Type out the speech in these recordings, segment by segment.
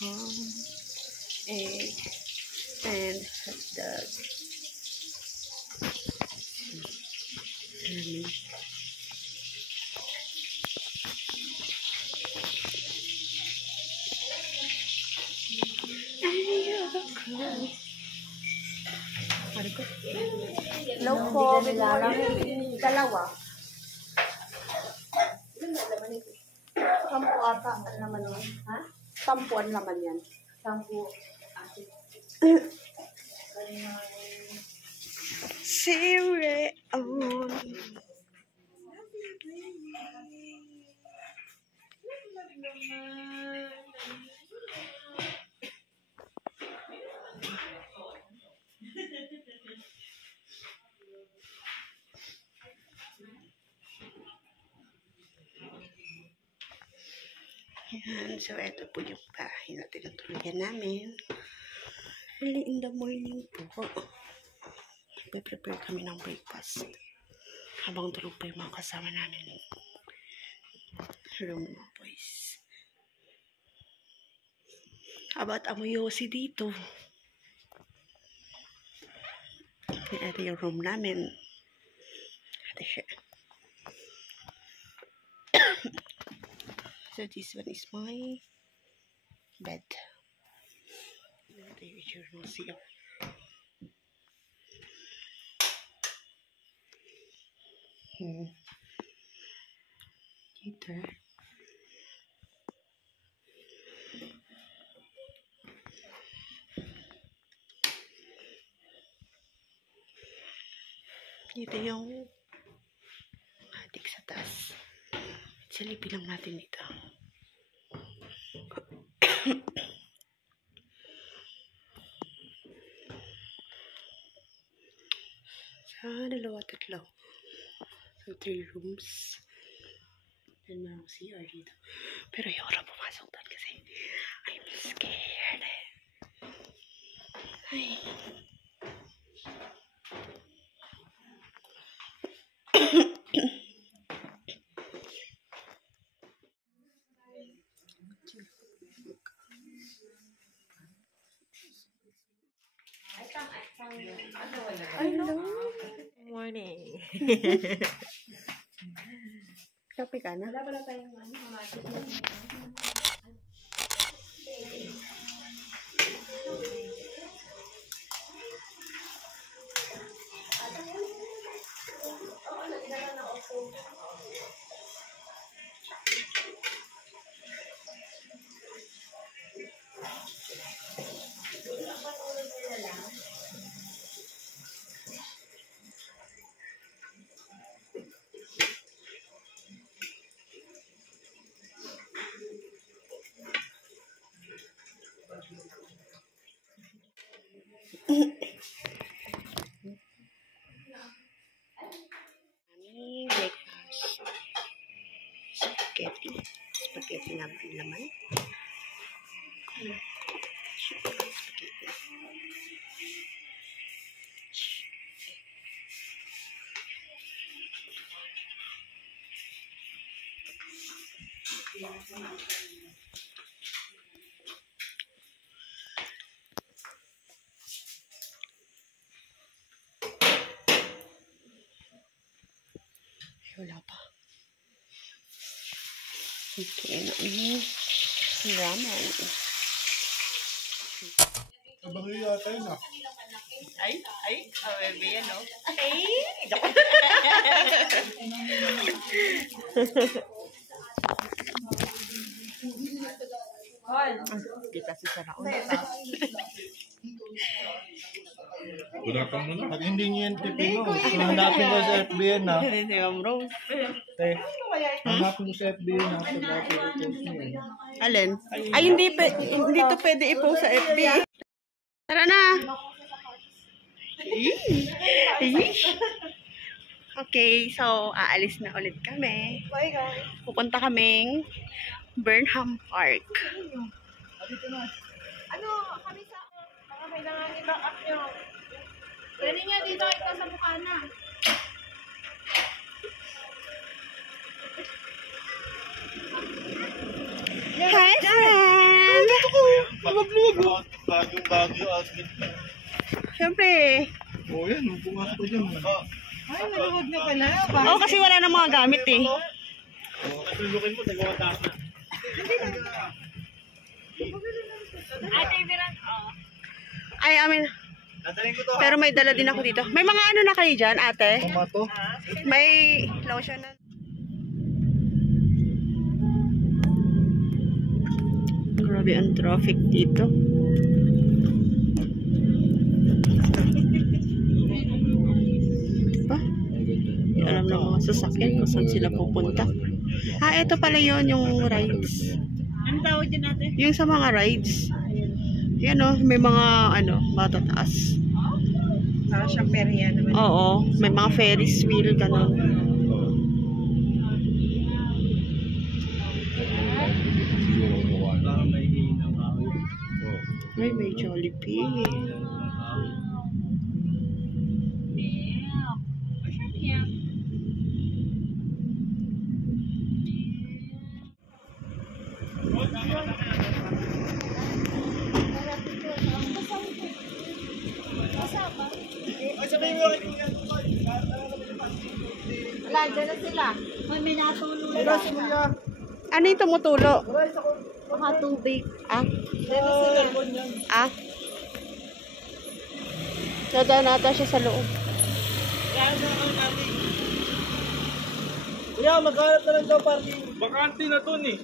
ham, egg, and hot dog. Hello po, dalawa. Sampu ata ang laman yan. Ha? Sampu ang laman yan. Sampu. Cereal. Yan. So, ito po yung bahay na tinutuluyan namin. Early in the morning po. Nagpe-prepare kami ng breakfast. Habang tulog pa yung mga kasama namin. Hello mga boys. About amoy yosi dito. Ito yung room namin. Ito siya. So this one is my bed. Ito yung journal siya. Dito. Dito yung adik sa taas. Silipin lang natin dito. Sa dalawa, tatlo. So, 3 rooms. Then, merong CR dito. Pero yung oras pumasok doon kasi I'm scared. Ay. Hello. Morning. Kape ka na? Wala tayong breakfast. Spaghetti. Spaghetti na laman. Spaghetti. Wala pa. Ito namin ramen. Abang yata yun ah. Ay, bebe yan, no? Ay, kita si Sarah ulit. Gurakan mo na. Pag hindi niyo yung tipin mo, hanapin ko sa FB yan ah. Si Ma'am Rose. Hanapin ko sa FB yan ah. Alin? Ay, hindi to pwede i-post sa FB. Tara na! Okay, so aalis na ulit kami. Bye, guys. Pupunta kaming Burnham Park. Ano, kami sa... Baka may nangangiback up nyo. Pwede nga dito, ito sa mukha na. Hi, luwag. Bagyo outfit. Siyempre. Oo yan, pumasok ko dyan. Ay, maluwag na pala. Oo, kasi wala na mga gamit eh. Kasi lukin mo, nagwawatas na. Ate, Biran, Ay, amin. Dadalhin ko to. Pero may dala din ako dito. May mga ano na kayo dyan, ate? Tomato. May lotion na. Grabe ang traffic dito. Diba? Hindi alam ng mga sasakyan kung saan sila pupunta. Ito pala yon yung rides. Ano tawag din natin? Yung sa mga rides. Yan o, may mga matataas. Para siyang perya naman. Oo, may mga Ferris wheel, gano'n. Ay, may Jollibee. Wala, dyan na sila. May natulog na. Ano yung tumutulo? Mga tubig. Ah? Dyan na sila. Ah? Dadaan nata siya sa loob. Kuya, maghanap na lang daw parking. Bakante na to eh.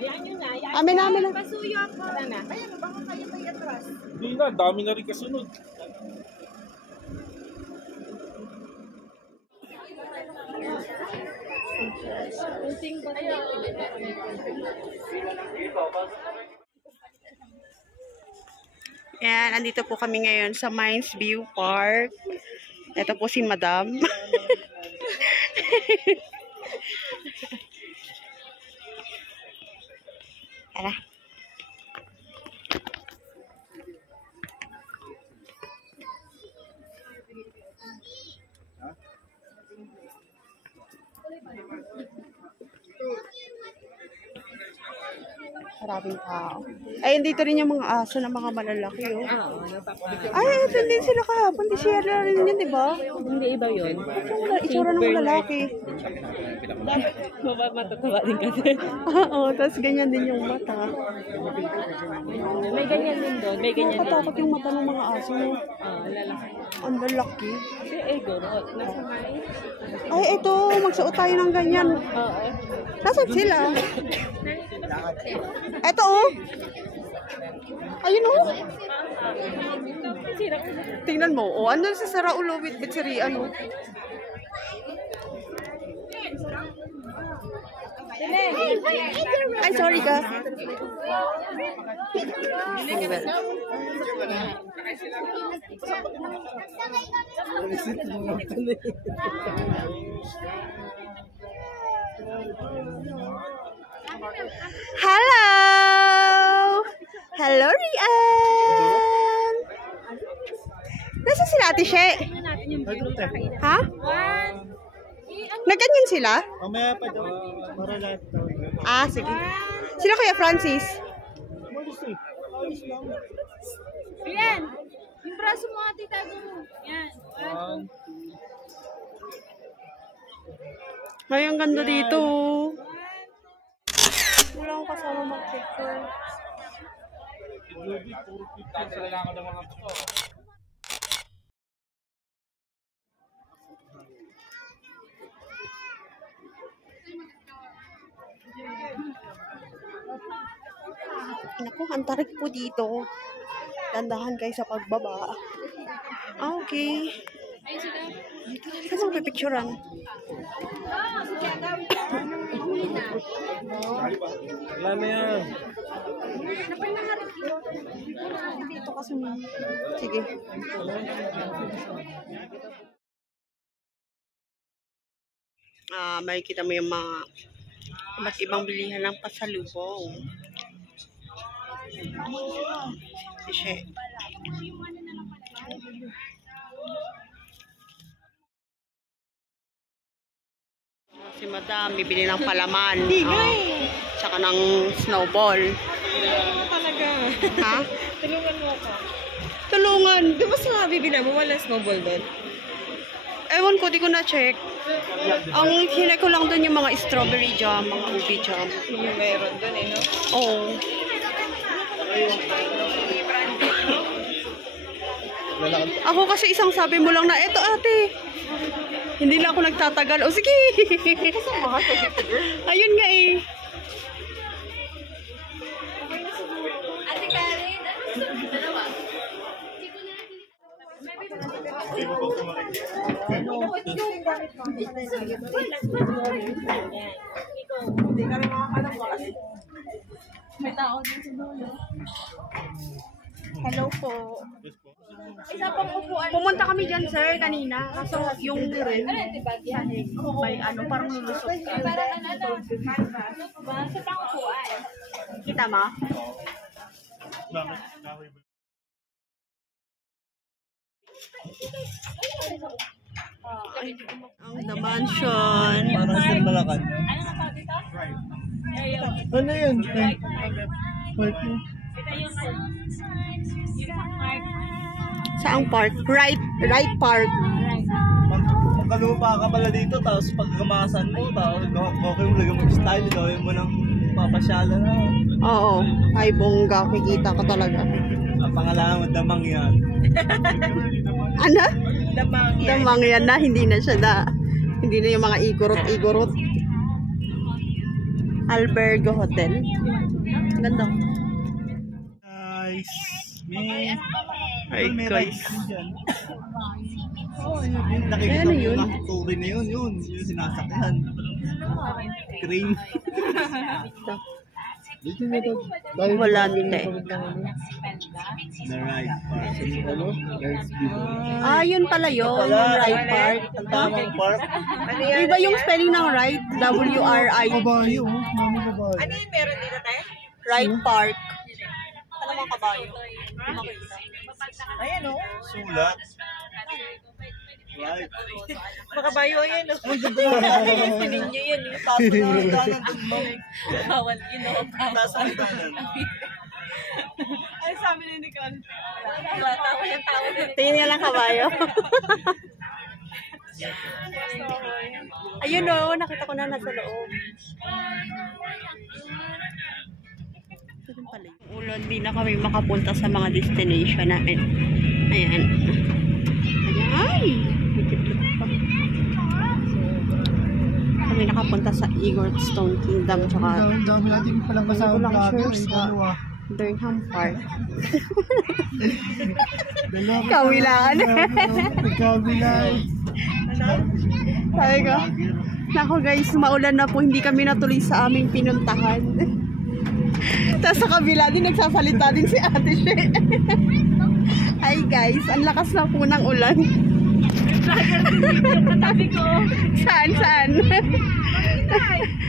Ayan yun na. Ayan. Amin namin na. Pasuyo ako. Tara na. Ayan, baka kayo may atras. Hindi na, dami na rin kasunod. Yan, andito po kami ngayon sa Mines View Park. Ito po si Madam. Tara. Maraming tao. Ay, dito rin yung mga aso na mga malalaki, oh. Ay, ito din sila kahapon. Di Sierra rin yun, di ba? Hindi iba yun. Yung itsura ng lalaki. Matatawa din kasi. Oo, tapos ganyan din yung mata. May ganyan din doon. May ganyan din. Nakatakot yung mata ng mga aso, no? Lalaki. Ang lalaki. Si Ego, nasa mais. Ay, ito, magsuot tayo ng ganyan. Oo. Nasaan sila? Ito, oh. Ayun, oh. Tingnan mo, oh. Andun sa Saraulo with Bitserian, oh. Ay, sorry ka. Hello! Hello, Rian! Nasa sila, Ate She? Ha? Nagganyan sila? Mamaya pa daw. Para lahat daw. Ah, sige. Sila Kuya Francis? Yan! Yung braso mo ate tago mo. Yan. Ay, ang ganda dito. Wala akong kasama mag-picture. Naku, ang tarik po dito. Dandahan kayo sa pagbaba. Ah, okay. Saan mo pipicturean? Wala na yan. Dito kasi sige. May kita mo yung mga iba't ibang bilihan ng pasalubong. Kasi si Madam bibili ng palaman. Tsaka ng snowball. Talaga ka. Ha? Tulungan mo ako. Tulungan. Di ba sabi mo wala snowball doon? Ewan ko, di ko na-check. Ang hinay ko lang doon yung mga strawberry jam, mga ubi jam. Yung meron doon no? Oo. Ako kasi isang sabi mo lang na, eto ate. Hindi na ako nagtatagal. O sige. Ayun nga eh. Hello po. Isa pang upuan. Pumunta kami dyan, sir, kanina. Kaso yung may ano, parang lulusot ka. Sa pang upuan. Kita mo? Ang The Mansion. Parang sa Malacan. Ano na dito? Ano yun? Parking. Ito yung park. Saang park? Right park. Pagkalupa ka pala dito, tapos pagkamasan mo, tapos okay mo lagyan mag-style, gawin mo ng papasyalan na. Oo. Ay, bongga. Kikita ko talaga. Ang pangalan mo, Damang yan. Ano? Damang yan. Damang yan na. Hindi na siya na. Hindi na yung mga igorot-igorot. Albergo Hotel. Ganda. Nice. May... Ay, may guys. rice dyan. Oo, yun. Nakikita Ano mo yun? yung turi na yun. Yung sinasakyan. Crane. Dito na daw. Wala nila eh. The right part. Ano? Ah, yun pala yun. Yung right park. Ang tamang park. Iba yung spelling ng right? W-R-I. Kabayo. Mama kabayo. Ano yung meron dito tayo? Right park. Ano mga kabayo? Ayan o. Sulat. Right. Makabayo yan o. Pinin nyo yan eh. Taas mo na ang danan dun, ma'am. Bawal yun o. Taas mo ang danan. Ay, sa amin ni Nicole. Bata ko yung tao din. Tingin nga lang kabayo. Ayun o, nakita ko na nasa loob. Ulan, di na kami makapunta sa mga destination namin. Ayan. Ayan. Kami nakapunta sa Eagleton Kingdom tsaka Ang dami natin palang kasama vlogger. Burnham Park. Kawilaan. Kawilaan. Kawilaan. Sabi ko, nako guys, maulan na po, hindi kami natuloy sa aming pinuntahan. Tapos sa kabila din, nagsasalita din si Ate She. Hi guys, ang lakas na po ng ulan. Katabi ko. Saan?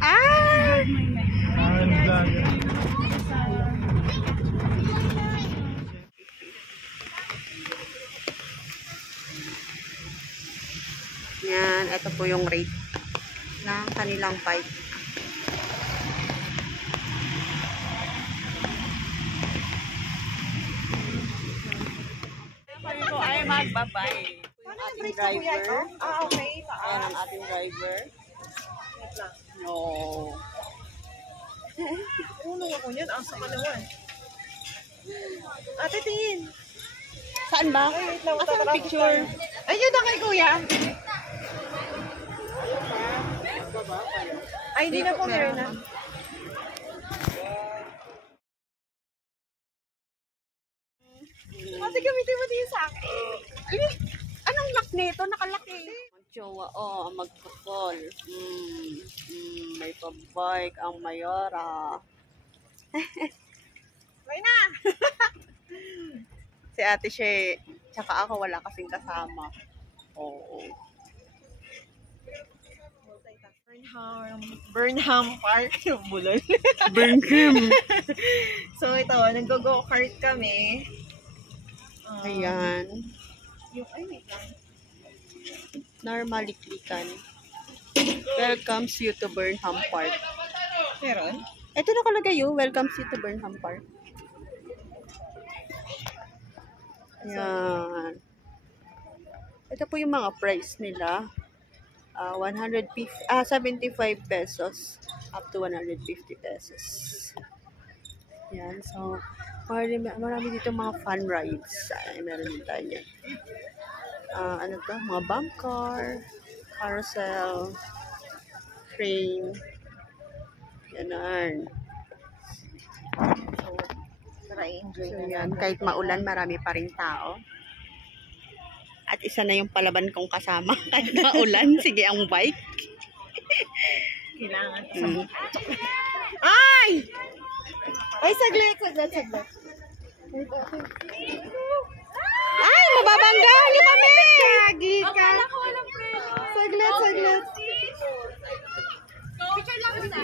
Ah! Yan, ito po yung rate ng kanilang pipe. Sabi ko ay magbabay. Ating driver. Ah, okay. Ayan ang ating driver. Wait lang. No. Ulo ako yun. Asa ka naman. Ate, tingin. Saan ba? Wait lang. Asan ang picture? Ayun na kay kuya. Ay, hindi na po meron na. Ate, gamitin mo din sa akin. Anong lock nito? Nakalaki. Jowa, magpapol. May pabike ang mayora. May na. Si Ate She, tsaka ako wala kasing kasama. Oo. Burnham Park, yung bulol. Burnham. So ito, nag-go-kart kami. Ayan. Yung, ay, wait lang. Normally klikan. Welcomes you to Burnham Park. Meron? Ito nakalagay yun. Welcomes you to Burnham Park. Yan. Ito po yung mga price nila. 75 pesos up to 150 pesos. Yan. So, marami dito mga fun rides. Ay, meron din tayo yan. Ano to? Mga bump car, carousel, train. Ganun. Tara, enjoy So, na yan. natin. Kahit maulan, marami pa rin tao. At isa na yung palaban kong kasama. Kahit maulan, sige ang bike. Kailangan ko sa Mm. Ay! Ay, saglit. Ay, mababangga! Hindi kami! Lagi ka. Saglit. Picture lang sa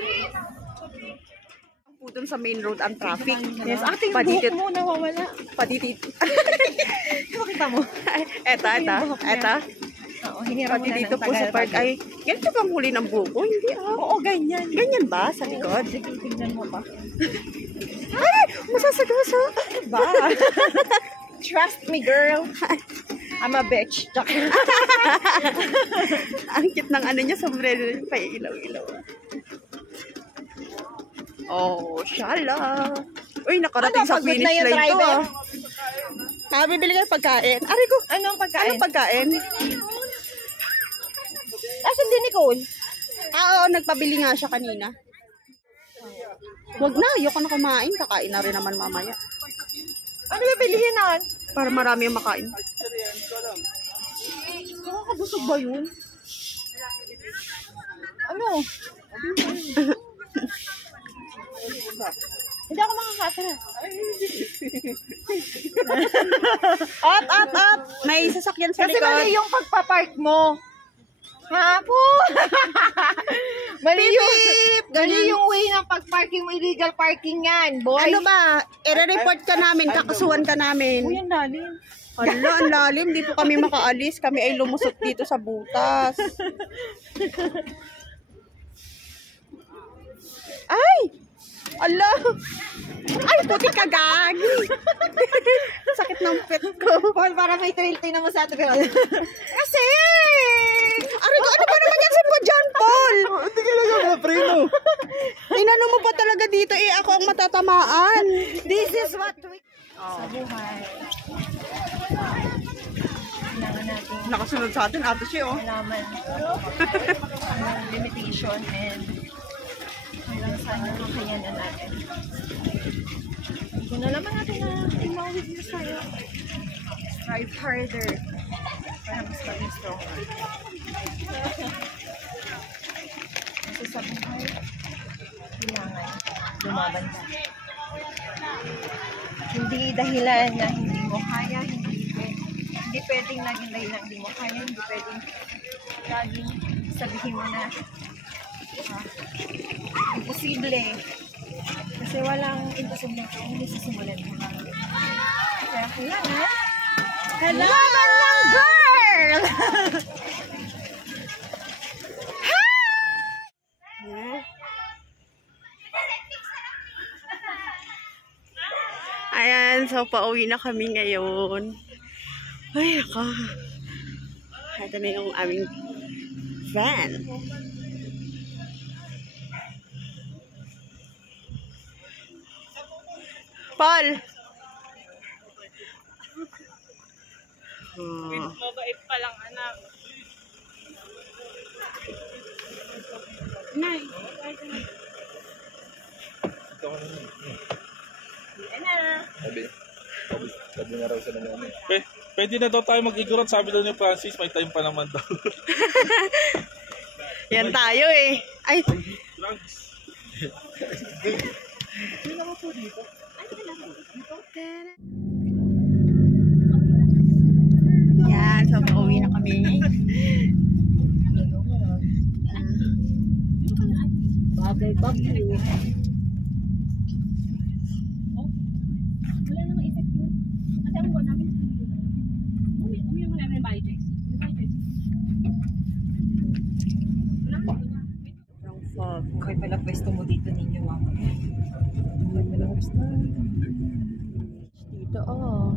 Po dun sa main road ang traffic. Yes, ating buhok mo nawawala. Patitit. Makita mo. Eto. Oo, hiniram mo Pati na dito ng po sa tagal. park ay, ganito bang huli ng buko? Hindi Oo, ganyan. Ganyan ba sa likod? Sige, tingnan mo pa. Ay! Masasagasa! Ba? Trust me, girl. I'm a bitch. Ang cute ng ano niya, sombrero niya, pa ilaw-ilaw. Oh, shala. Uy, nakarating Ano, sa pagod finish na yung line to. driver? Bibili kayo pagkain. Aray ko, Anong pagkain? anong pagkain? Asan din Nicole? Oo, nagpabili nga siya kanina. Wag na, ayoko na kumain. Kakain na rin naman mamaya. Ano bibilihin nun? Para marami yung makain. Nakakabusog ba yun? Ano? Hindi ako makakatara. Up! May sasakyan sa Kasi likod. mali yung pagpapark mo. Ha po? mali yung way ng pagparking mo. Illegal parking yan, boy. Ano ba? I-report ka namin, kakasuhan ka namin. Uy, ang lalim. Hala, ang lalim. Di po kami makaalis. Kami ay lumusot dito sa butas. Ay! Ala! Ay, puti ka, gagi! Sakit ng pet ko. Paul, para may trail tingnan mo sa ato. Kasi! Aray ko, ano ba naman yan sa mo dyan, Paul? Hindi ka lang ako, preno. Inano mo pa talaga dito eh. Ako ang matatamaan. This is what we... Sa buhay. Kailangan natin Nakasunod sa atin, ato siya, oh. malaman ang limitation and hanggang saan yung kakayanan natin. Kung nalaman natin na may mga weakness tayo, strive harder para mas maging stronger. Kasi sa buhay, kailangan lumaban ka. Hindi dahilan na hindi mo kaya, hindi pwedeng laging dahilan hindi mo kaya, hindi pwedeng laging sabihin mo na imposible. Kasi walang imposible kung hindi sisimulan mo. Kaya kailangan laban lang, girl! Ayan, so pauwi na kami ngayon. Ay, naka. Ito na yung aming van. Paul! Mabait pa lang, anak. Nay. Sabi nga raw sa naman. Pwede na daw tayo mag-igorot, sabi daw ni Francis, may time pa naman daw. Yan tayo eh. Ay, Drugs. yan, so pauwi na kami. Bagay, bagay. Wala namang effect yun. Kasi ang buwan namin, umiyak mo namin yung body checks. Yung fog. Okay pala pwesto mo dito ninyo, mama. Okay pala pwesto. Dito, oh.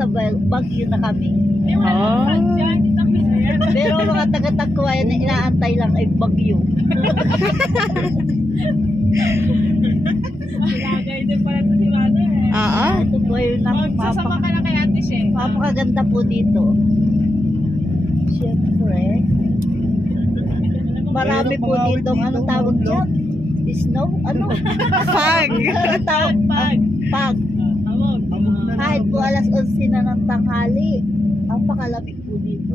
nasa Baguio na kami. Oh. Pero mga taga-Tagkawayan na inaantay lang ay Baguio. Lagay din pala ito si Mother eh. Oo. Ito po yung Sasama ka na kay Ate She. napakaganda po dito. Siyempre, marami po dito. Ano tawag dyan? Snow? Ano? Fog. Ano tawag? Pag. Kahit po alas 11 na ng tanghali, napakalamig po dito.